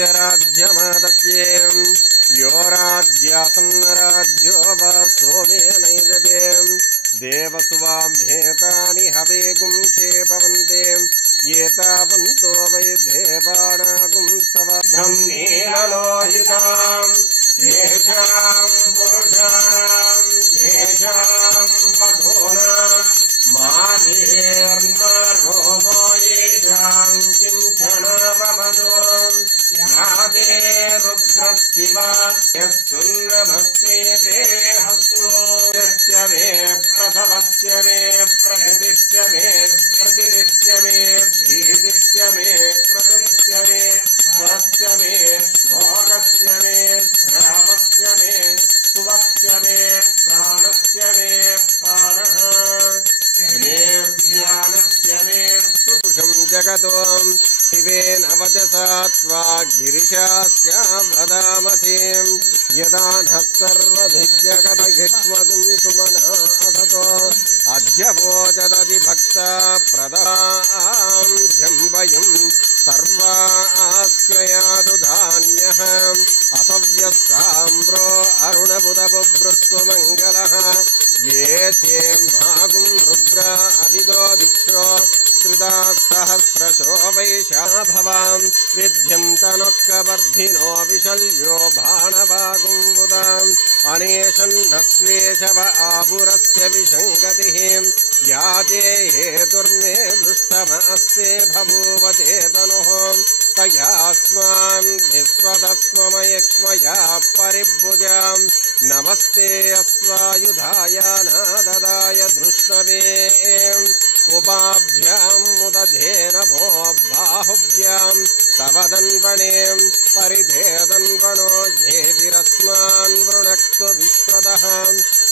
तस्य राज्यमादत्ये यो राज्यासन्नराज्यो वा सोमेनैजते देवसुवाभ्येतानि हवेगुं क्षेपवन्ते ये तावन्तो वै नीललोहिताम् येषाम् पुरुषाणाम् येषाम् रुद्रस्तिवा यः सुन्नभस्मेते हस्तो यस्य मे प्रथमस्य मे प्रहृदिश्च मे प्रतिदिश्य मे भीदिश्य मे कृतस्य मे स्वरस्य मे श्लोकस्य मे श्रावस्य मे सुवस्य मे प्राणस्य मे प्राणः मे ज्ञानस्य मे सुषं जगतो शिवेन वचसा त्वा गिरिशास्यां वदामसि यदा नः सर्वभिद्यगतयक्ष्मगुं सुमना असतो अद्य वोचदति भक्ता प्रदां झम्बयम् सर्वास्य यातु धान्यः असव्यस्ताम्रो अरुणबुधबुभ्रुस्वमङ्गलः ये चेम्भागुं ैशा भवाम् विध्यम् तनुकवर्धिनोऽपि शल्यो भाणवागुम्बुदाम् अनेषम् नस्वेषव आपुरस्य विषङ्गतिः याजे हेतुर्मे दृष्टमस्ते भूवते तनुः तयास्मान् स्मान् परिभुजाम् नमस्ते अस्वायुधाय नाददाय दृष्टवे उपाभ्याम् उदधेन वो बाहुभ्याम् तवदन्वणेम् परिधेदन्वणो धेविरस्मान् वृणक्तु विश्वदः।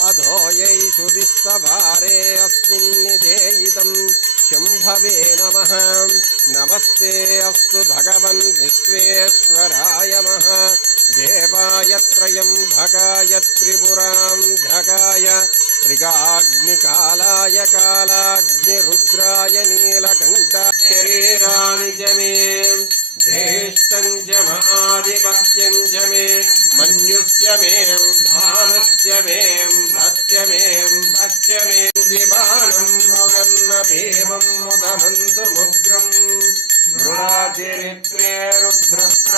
अधोयैषु विस्वभारे अस्मिन्निधे इदम् शम्भवे नमः। नमस्ते अस्तु भगवन् विश्वेश्वराय नमः। देवाय त्रयम् भगाय त्रिपुराम् भगाय త్రికాగ్నికాలాయ కాలాగ్నిరుద్రాయ నీలకంఠ శరీరాణి జమే జ్యేష్టం చ మహాధిపత్యం చ మే మన్యుస్య మేం భావస్య మేం భస్య మేం భస్య మేం మృగన్న భీమం ముదమంతు ముగ్రం మృళాచరిత్రే రుద్రస్ర